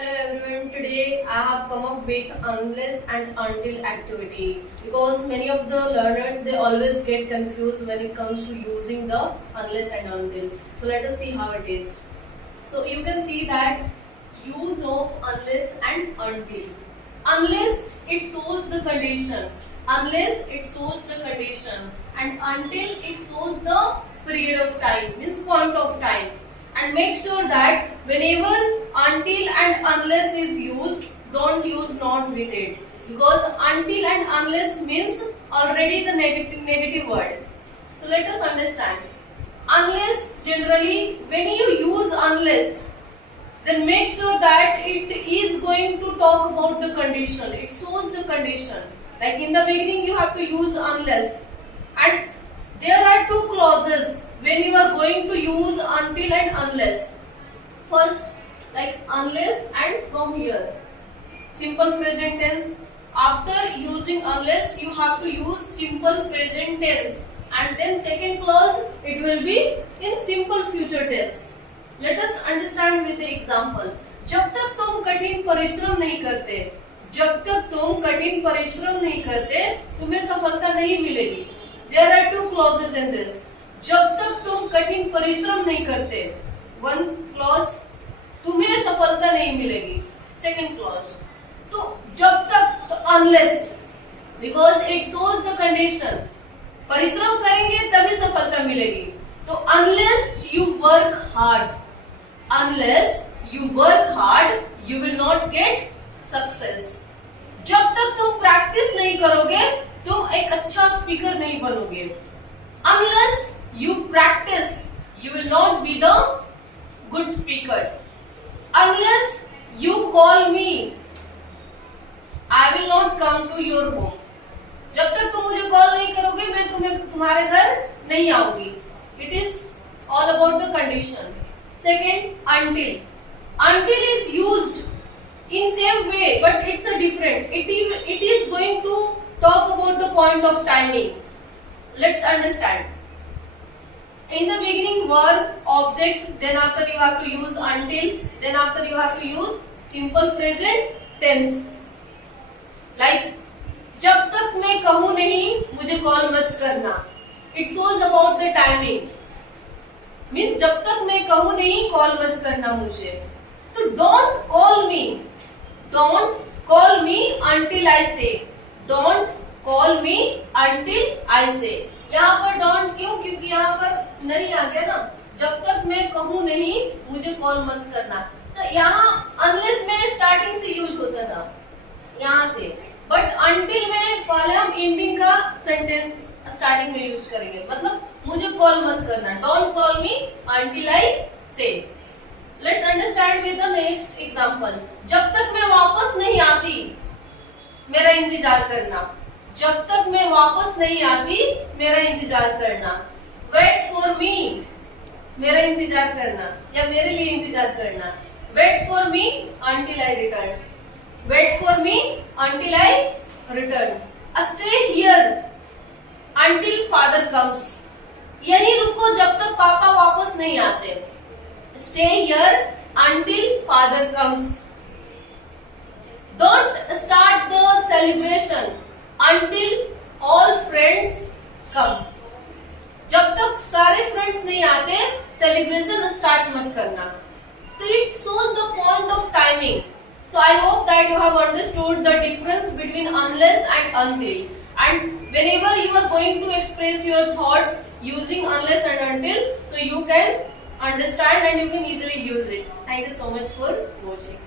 Hello everyone, today I have come up with unless and until activity because many of the learners they always get confused when it comes to using the unless and until. So let us see how it is. So you can see that use of unless and until. Unless it shows the condition, unless it shows the condition, and until it shows the period of time, means point of time. And make sure that whenever until and unless is used, don't use not with it, because until and unless means already the negative word. So let us understand. Unless, generally when you use unless, then make sure that it is going to talk about the condition. It shows the condition. Like in the beginning you have to use unless, and there are two clauses when you are going to use until and unless. First, like unless and from here. Simple present tense. After using unless, you have to use simple present tense. And then second clause, it will be in simple future tense. Let us understand with the example. जब तक तुम कठिन परिश्रम नहीं करते, जब तक तुम कठिन परिश्रम नहीं करते, तुम्हें सफलता नहीं मिलेगी. There are two clauses in this. जब तक तुम कठिन परिश्रम नहीं करते, वन क्लॉज, तुम्हें सफलता नहीं मिलेगी. Second clause. तो जब तक unless, because it shows the condition, परिश्रम करेंगे तभी सफलता मिलेगी. तो unless you work hard, unless you work hard you will not get success. जब तक तुम प्रैक्टिस नहीं करोगे, तुम एक अच्छा स्पीकर नहीं बनोगे. Unless you practice, you will not be the good speaker. Unless you call me, I will not come to your home. जब तक तुम मुझे कॉल नहीं करोगे, मैं तुम्हारे घर नहीं आऊंगी. It is all about the condition. Second, until. Until is used in same way, but it's a different. It is going to talk about the point of timing. Let's understand. In the beginning, verb, object, then after you have to use until, then after you have to use simple present tense. Like, जब तक मैं कहूँ नहीं, मुझे call मत करना. It shows about the timing. Means जब तक मैं कहूँ नहीं, कॉल मत करना मुझे. तो don't call me. Don't call me until I say. Don't call me until I say. यहाँ पर डोंट क्यों? क्योंकि यहाँ पर नहीं आ गया ना. जब तक मैं कहूँ नहीं, मुझे कॉल मत करना. तो यहाँ अनलेस में स्टार्टिंग से यूज होता था, यहाँ से. बट अंटिल में पहले हम एंडिंग का सेंटेंस स्टार्टिंग में यूज करेंगे. मतलब मुझे कॉल मत करना. Don't call me until I say. Let's understand with the next example. जब तक मैं वापस नहीं आती, मेरा इंतजार करना. जब तक मैं वापस नहीं आती, मेरा इंतजार करना. वेट फॉर मी, मेरा इंतजार करना या मेरे लिए इंतजार करना. Wait for me until I return. Wait for me until I return. Stay here until father comes. यही रुको जब तक पापा वापस नहीं आते. Stay here until father comes. Don't start the celebration until all friends come. जब तक सारे फ्रेंड्स नहीं आते, सेलिब्रेशन स्टार्ट मत करना. So it shows the point of timing. So I hope that you have understood the difference between unless and until. And whenever you are going to express your thoughts using unless and until, so you can understand and you can easily use it. Thank you so much for watching.